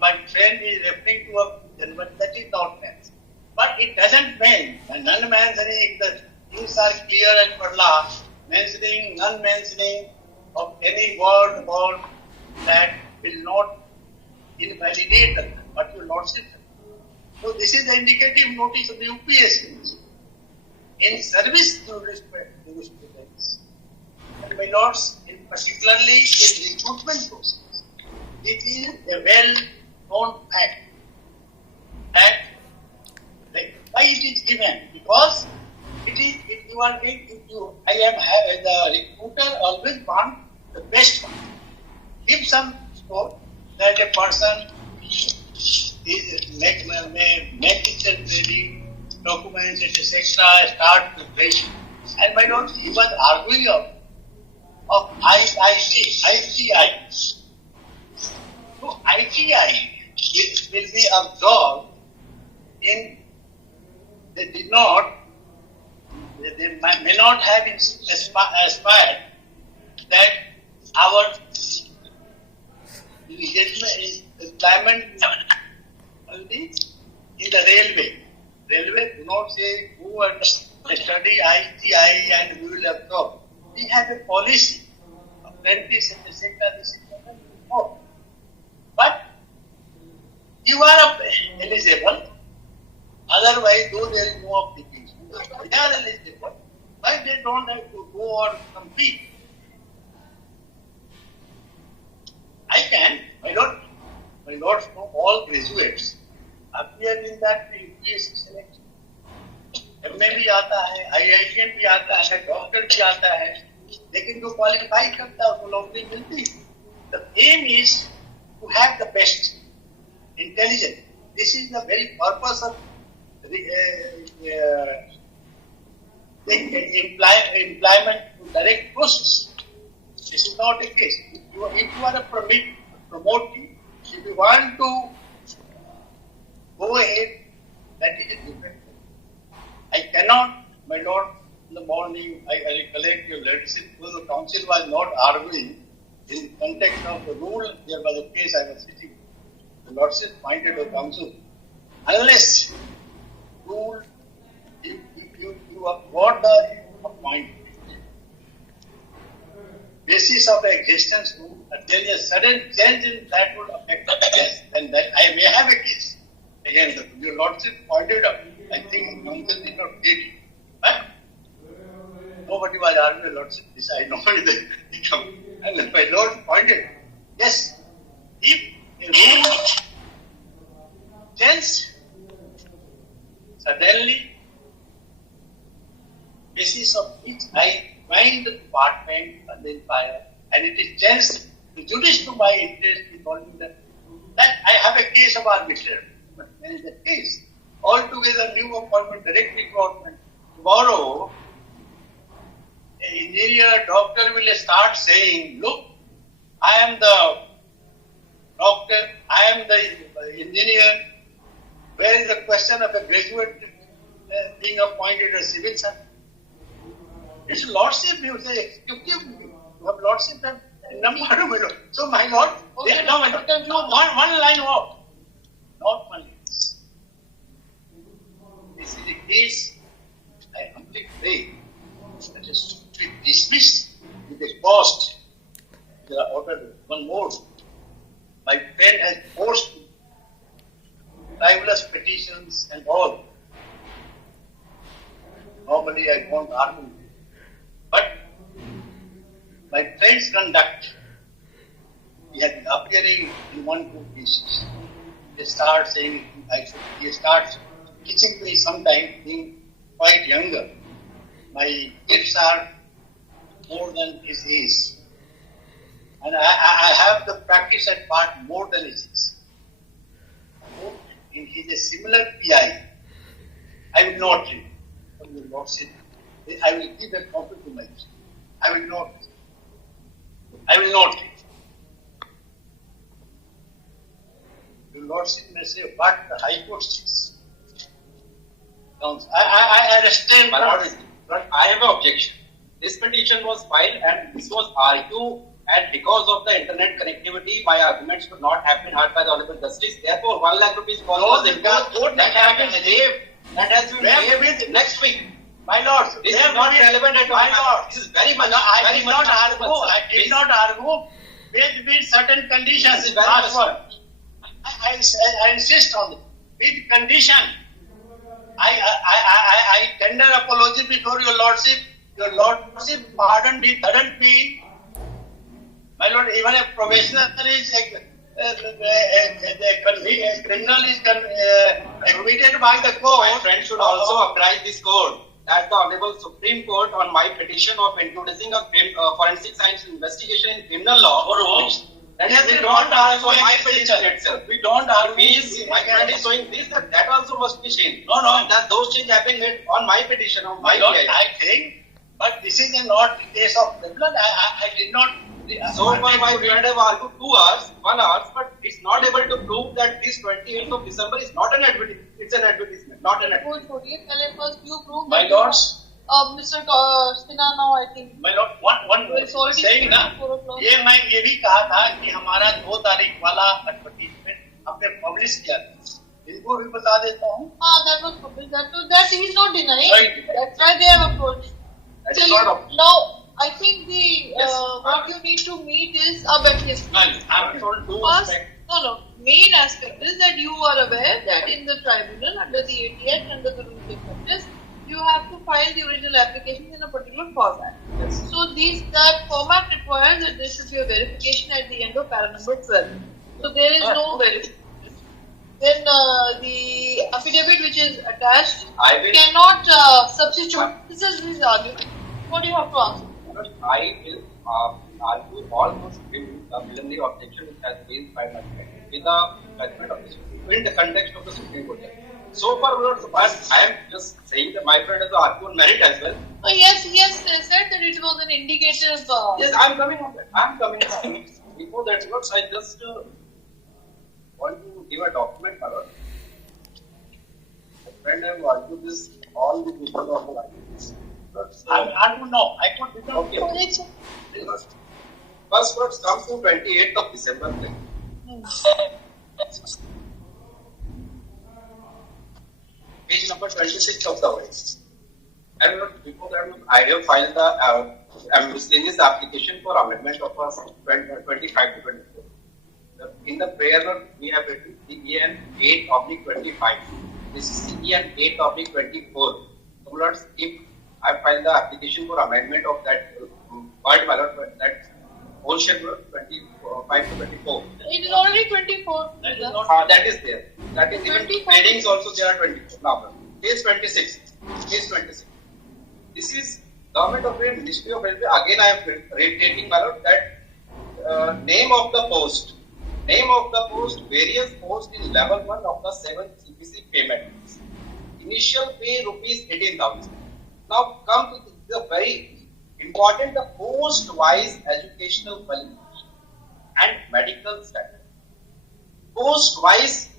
My friend is referring to a gentleman that is not mentioned. But it doesn't mean, and none mentioning, the things are clear and parla, mentioning, none mentioning of any word about that will not invalidate what your Lordship. So this is the indicative notice of the UPSC. In service to students, and my Lords, in particularly in recruitment process, it is a well-known fact that why it is given, because it is, if you are going to, the recruiter always want the best one. Give some score that a person is make it ready, documents, etc., start preparation. And my Lord, he was arguing of ITI. So ITI will be absorbed in, they may not have aspired that our employment in the railway. Railway do not say go and study ITI and we will absorb. We have a policy, apprentice, etc. No. But you are eligible. Otherwise, though there is no application, they are eligible. Why they don't have to go or compete? I can, my Lord, all graduates appear in that UPSC selection. MA भी आता है, IITian भी आता है, doctor भी आता है, लेकिन जो क्वालिफाई करता है उसको नौकरी मिलती है. The aim is to have the best, intelligent. This is the very purpose of employment to direct process. This is not the case. If you are a promotee, if you want to go ahead, that is different. I cannot, my Lord, in the morning, I recollect your leadership, because the council was not arguing in the context of the rule. There was a case I was sitting. The Lordship pointed to the council, unless rule, you have got the appointment. Basis of the existence rule, there is a sudden change in that would affect the case, then I may have a case. Again, your Lordship pointed out, I think council did not get it. But nobody was arguing, Lordship, this I know they come. And my Lord pointed, yes, if a rule changed suddenly. Basis of which I joined the department and the empire, and it is changed. The judice to my interest in calling that I have a case of arbitration. But where is the case? Altogether new appointment, direct recruitment. Tomorrow, an engineer, doctor will start saying, look, I am the doctor, I am the engineer. Where is the question of a graduate being appointed as civil servant? It's lordship, you say, you have lordship and number. So my lord, Okay, no, now conclude. one line more. Not one line. This is a case I humbly pray that is to be dismissed with a cost. There are ordered one more. My friend has forced me, libelous petitions and all. Normally I won't argue. But my friend's conduct, he had been appearing in 1-2 cases. He starts saying, he starts teaching me sometime being quite younger. My gifts are more than his age. And I have the practice at part more than his age. He is a similar PI. I will not read. I will not sit. I will give a copy to my chief. I will not read. Your Lordship may say what the High Court says. I understand. But I have an objection. This petition was filed and this was argued, and because of the internet connectivity, my arguments could not have been heard by the Honorable Justice. Therefore, 1 lakh rupees call was imposed. That has been waived. That has been waived next week. My lord, This is not relevant at all. My lord, This is very much. I very did much not argue. I did Please. not argue with certain conditions. This is very Last much- one. I insist on it. With condition. I tender apology before your lordship. Your lordship pardon me, pardon me. My lord, even a probationer is a criminal is admitted by the court. My friend should also apprise this court that the Honorable Supreme Court on my petition of introducing a forensic science investigation in criminal law, which that has been don't not argue for my against petition it. itself. We don't argue. Means my friend is showing this, that also must be changed. No, no. And that those changes have been made on my petition, on my My lord, PI. I think, but this is not the case of criminal. I did not. So far, my friend have argued 2 hours, 1 hour, but it's not able to prove that this 28th of December is not an advertisement. It's an advertisement, not an advertisement. छोड़िए पहले first you prove My that lords, Mr. Sinha now I think my lord, one It's already saying ना, 4 o'clock. ये मैं ये भी कहा था कि हमारा 2 तारीख वाला एडवर्टीजमेंट हमने पब्लिश किया था, इनको भी बता देता हूँ. that was published. That he is not denying. Right. That's why they have approached. That So is you, not now I think the Yes. what you need to meet is yes. I'm told due First, respect. no. Main aspect is that you are aware that in the tribunal under the 80 Act under the rules of justice, you have to file the original application in a particular format. Yes. So that format requires that there should be a verification at the end of para number 12. So there is no verification. Then the affidavit which is attached I will. cannot substitute. This is his argument. What do you have to answer? I will argue all those preliminary objection which has been filed with the judgment of the Supreme Court in the context of the Supreme Court. So far, I am just saying that my friend has argued merit as well. Yes, he has said that it was an indicative. Yes, I am coming on that. I am coming on that. Before that, I just want to give a document, my lord. My friend has argued this all the people of the arguments. I don't know. I could be Okay. Correct. First words come to 28th of December. Page number 26 of the voice. And before that, I have filed the miscellaneous application for amendment of 25 to 24. In the prayer note, we have written CEN 8/25. This is CEN 8/24. So, Lord, if I filed the application for amendment of that word, that portion 25 to 24. It is already 24. That is not. That is there. That is even 24. headings also there are 24. Now, case 26. Case 26. This is Government of India, Ministry of Railway. Again, I am reiterating, my lord, that name of the post, various posts in level 1 of the 7th CPC payment. Initial pay rupees 18,000. Now, come to the very important, the post-wise educational qualification and medical status. Post-wise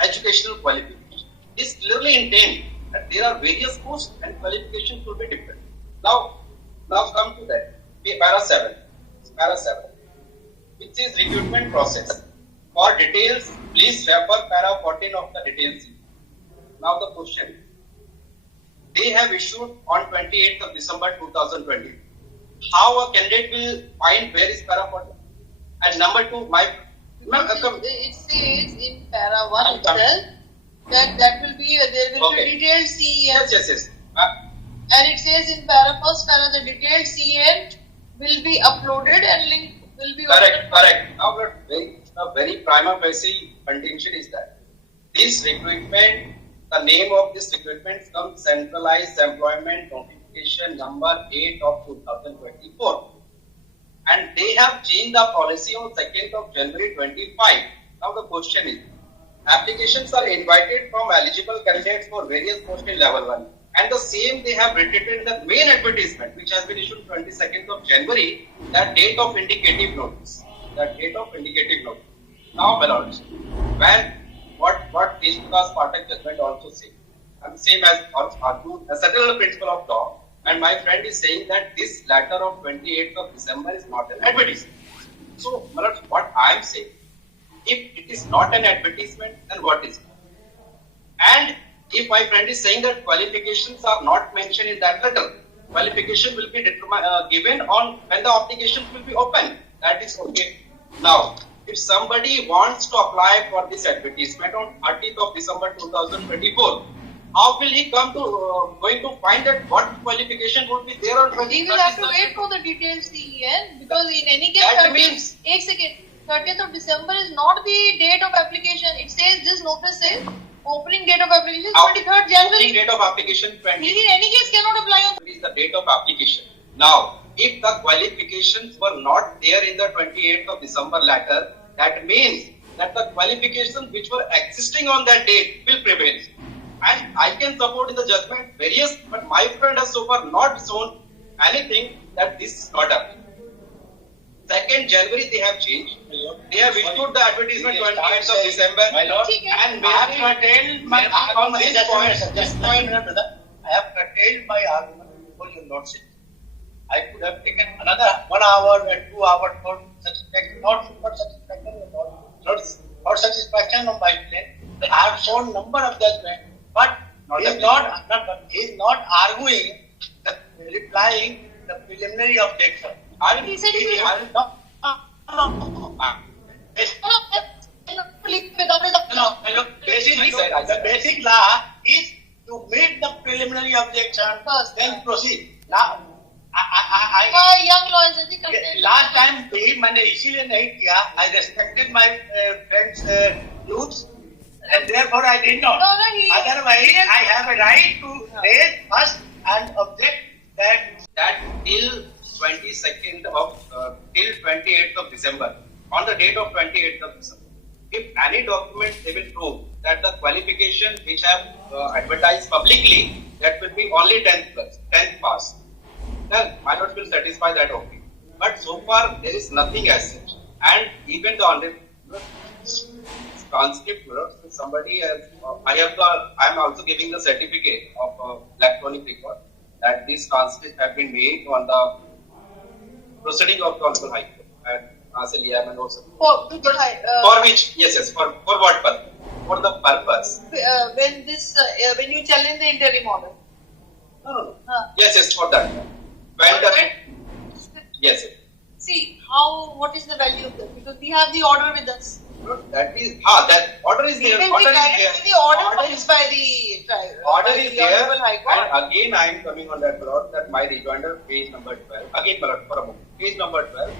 educational qualification is clearly intended that there are various posts and qualifications will be different. Now come to that. Para 7, which is recruitment process. For details, please refer para 14 of the details. Now the question. They have issued on 28th of December 2020. How a candidate will find where is para 14? And number 2, It says in para 1 itself that will be there will Okay. be detailed CEN. Yes. And it says in para the detailed CEN will be uploaded and link will be Correct. Now, a very prima facie contention is that this recruitment, the name of this recruitment comes Centralized Employment Notification number 8 of 2024. And they have changed the policy on 2nd of January 25. Now the question is, applications are invited from eligible candidates for various posts in level 1. And the same they have written in the main advertisement, which has been issued 22nd of January, that date of indicative notice. Now, my lords, what Deshmukh's Pathak judgment also says, and same as argued, a settled principle of law, and my friend is saying that this letter of 28th of December is not an advertisement. So, my lords, what I am saying, if it is not an advertisement, then what is it? And if my friend is saying that qualifications are not mentioned in that letter, qualification will be given on when the applications will be open. That is okay. Now, if somebody wants to apply for this advertisement on 30th of December 2024, how will he come to going to find that what qualification would be there on 20th? He will have to wait for the detailed CEN because in any case, That means- 30th of December is not the date of application. It says this notice says opening date of application is 23rd January. Date of application 20. He in any case cannot apply on. Is the date of application. Now, if the qualifications were not there in the 28th of December letter, that means that the qualifications which were existing on that date will prevail. And I can support in the judgment various, but my friend has so far not shown anything that this is not happening. 2nd January they have changed. They have issued the advertisement 28th of December. My lord, And I have curtailed my on this point. I have curtailed my argument before your lordship. I could have taken another 1 hour or 2 hours for satisfaction, not for satisfaction, for satisfaction of my claim. I have shown number of judgment, but he is not arguing, replying the preliminary objection. He said he will. The basic law is to make the preliminary objection first, then proceed. Now, Young lawyers are the last time भी मैंने इसीलिए नहीं किया. I respected my friends' views, and therefore I did not. No, Otherwise, I have a right to raise first and object that till 22nd of till 28th of December, on the date of 28th of December, if any document they will prove that the qualification which have advertised publicly, that will be only 10th pass, then my lord will satisfy that only. But so far there is nothing as such, and even the transcript, somebody has I am also giving the certificate of electronic record that this transcript have been made on the proceeding of the Honorable High Court and for which, yes, for what purpose? For the purpose. When you challenge the interim order. No. Yes, for that. When yes. See what is the value of that? Because we have the order with us. That is that order is there. The order is by the Order is there, Honorable High Court. and again I am coming on that plot that my rejoinder, page number 12. Again, for a moment, page number 12.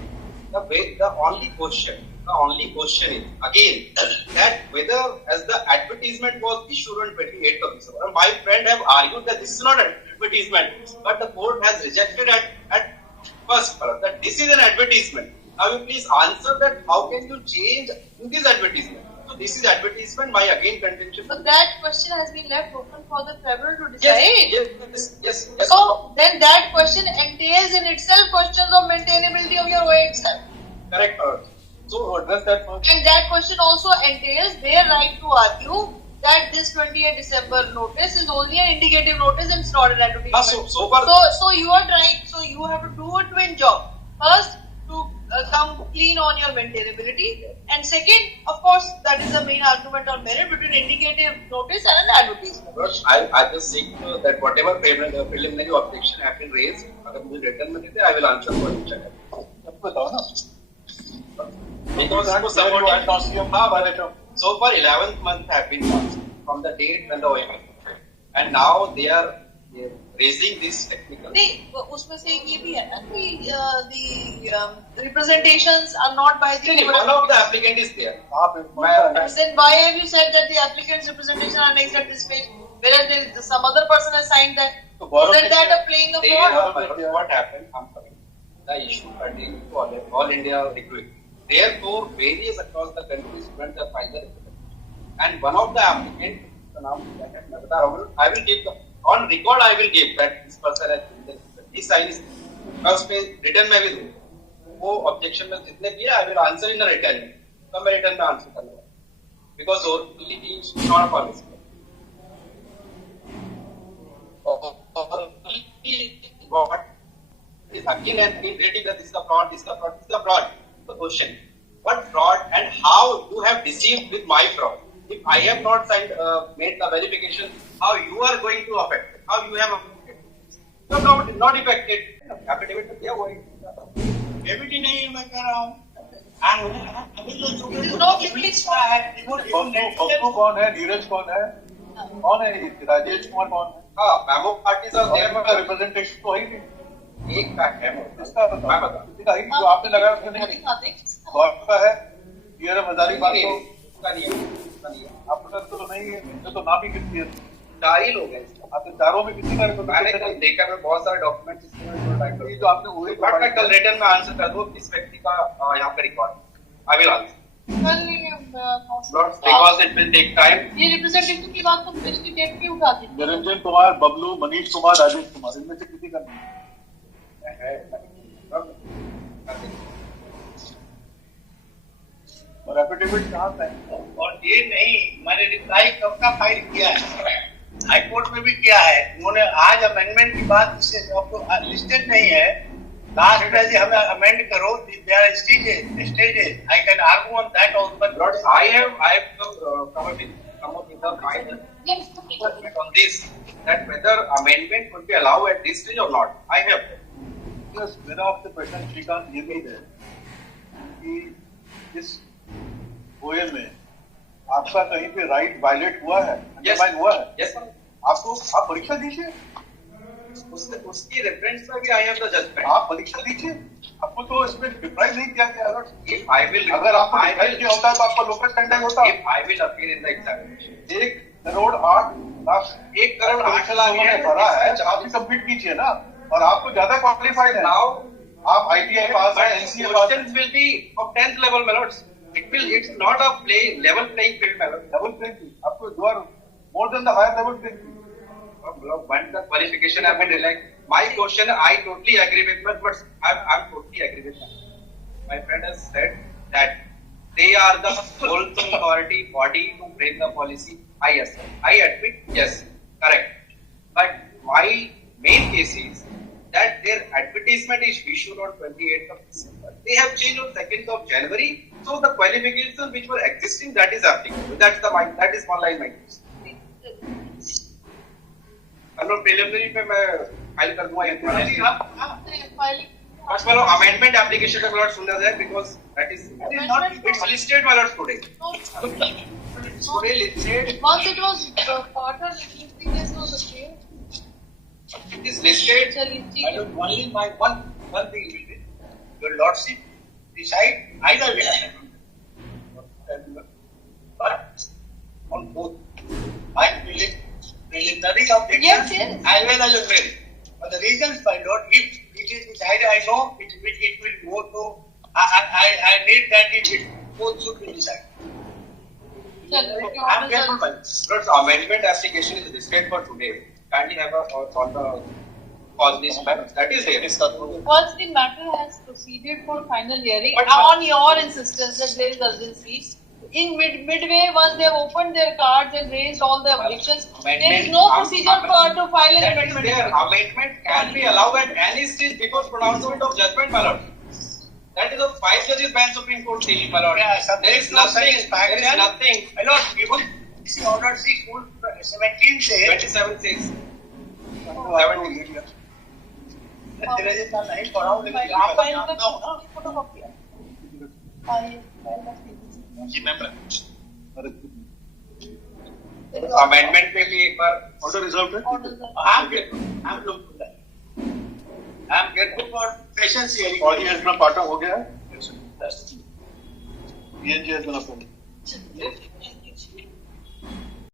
The only question The only question is again that whether as the advertisement was issued on 28th of December, my friend have argued that this is not an advertisement, but the court has rejected at first that this is an advertisement. Now you please answer that how can you change in this advertisement? So this is advertisement, my again contention. So that question has been left open for the tribunal to decide. Yes. So then that question entails in itself questions of maintainability of your OA itself. Correct. So address that first. And that question also entails their right to argue that this 28 December notice is only an indicative notice and it's not an advertisement. So far. So you are trying, so you have to do a twin job. First, to come clean on your maintainability, and second, of course, that is the main argument on merit between indicative notice and an advertisement. I just seek that whatever preliminary objection have been raised, अगर मुझे written में देते, I will answer for each other. बताओ ना. Because so far 11th month have been passed from the date when the OMA, and now they are raising this technical. नहीं, उसमें से एक ये भी है ना कि the representations are not by the. One of the applicant is there. Then why have you said that the applicant's representation are next at this page, whereas there is some other person has signed that? Isn't that a playing of God? What happened? I'm sorry. The issue pertaining to all India recruit. Therefore, various across the country students have filed the representation. And one of the applicants, I will give on record. I will give that this person has this sign is first page written में भी दूँ. वो objection में जितने भी है, I will answer in a written. तो मैं written में answer करूँगा. Because orally is not permissible. What is again and reading that this is the fraud, this is the fraud, this is the fraud. The question: what fraud and how you have deceived with my fraud? If I have not signed, made the verification, how you are going to affect it? How you have affected? So not affected. Affidavit तो क्या हुआ? Debit ही नहीं है, मैं कह रहा हूँ. अभी जो It is not released. Pappu कौन है, नीरज कौन है, कौन है, राजेश कुमार कौन है? हाँ, मेमो पार्टीज और और रिप्रेजेंटेशन तो है ही नहीं. एक का है इसका मैं बता. किसी का ही जो आपने लगाया उसने नहीं. गौर का है. DRM हजारीबाग तो उसका नहीं है. आपका तो नहीं है. इनसे तो नाम ही कितनी है. 4 ही लोग हैं. आपके चारों में किसी का मैंने कल देखा, मैं बहुत सारे डॉक्यूमेंट्स इसमें ये जो आपने हुए बट मैं कल रिटर्न में आंसर कर दूँ इस व्यक्ति का यहाँ पे record I will answer because it will take time. ये रिप्रेजेंटेटिव की बात तो पिछली डेट पे उठा दी. निरंजन कुमार, बबलू, मनीष कुमार, राजेश कुमार, इनमें से किसी का नहीं है. और एफिडेविट कहाँ पे है? और ये नहीं, मैंने रिप्लाई कब का फाइल किया है, हाई कोर्ट में भी किया है. उन्होंने आज अमेंडमेंट की बात इससे लिस्टेड नहीं है. लास्ट में जी हमें अमेंड करो. There are stages. I can argue on that also. But I have come up with the final on this that whether amendment could be allowed at this stage or not. I have. Yes, मेरा आपसे प्रश्न श्रीकांत ये भी है कि इस OL में आपका कहीं पे राइट वायलेट हुआ है, अंडरमाइन हुआ है? Yes, sir. आपको आप परीक्षा दीजिए. उसकी रेफरेंस में भी आई हैव द जजमेंट. आप परीक्षा दीजिए. आपको तो इसमें डिप्राइव नहीं किया गया. If I will, अगर आपको डिप्राइव किया होता है तो आपका लोकल स्टैंडर्ड होता. If I will appear in the examination. 1 crore 8 lakh 1 crore 8 lakh भरा है. आप भी कंप्लीट कीजिए ना. और आपको ज्यादा क्वालिफाइड है. Now आप ITI पास है, NCA पास है. Questions will be of 10th level, my lords. It's not a level playing field, my lords. Level playing field. आपको you are more than the higher level playing field. When the qualification have been like my question, I totally agree with that, but I'm totally agree with that. My friend has said that they are the sole authority body to frame the policy. I admit, yes, correct. But my main case is that their advertisement is issued on 28th of December. They have changed on 2nd of January. So the qualifications which were existing, that is applicable. That is one line my case. अगर preliminary पे मैं file कर दूंगा ये filing first वाला amendment application का lot सुन जाए because that is it's listed my lot today today listed once it was part of listing this was okay. It is listed. I don't only my one thing will be your lordship decide either way. on both. My preliminary objection Yes, yes. as well as a merit. But the reasons, my lord, if it is decided, I know it will go to. I need that it both should be decided. I'm careful, my lord. Lord's amendment application is listed for today. Kindly have a on the call this matter. That is there. Once the matter has proceeded for final hearing, But- on your insistence that there is urgency, in midway, once they have opened their cards and raised all the objections, there is no procedure for to file an That is amendment. there. Amendment can be allowed at any stage before pronouncement of judgment, my lord. That is a 5 judges bench Supreme Court saying, my lord. Yeah, There is nothing. There is nothing. My lord, even see order 6 rule 17 says 27-6. there is a नहीं पढ़ा हूँ लेकिन यहाँ पर जानता हूँ ना जी ma'am Amendment पे भी एक बार ऑर्डर रिजर्व है I'm grateful for patience hearing. और ये इतना पार्ट हो गया है ये जी है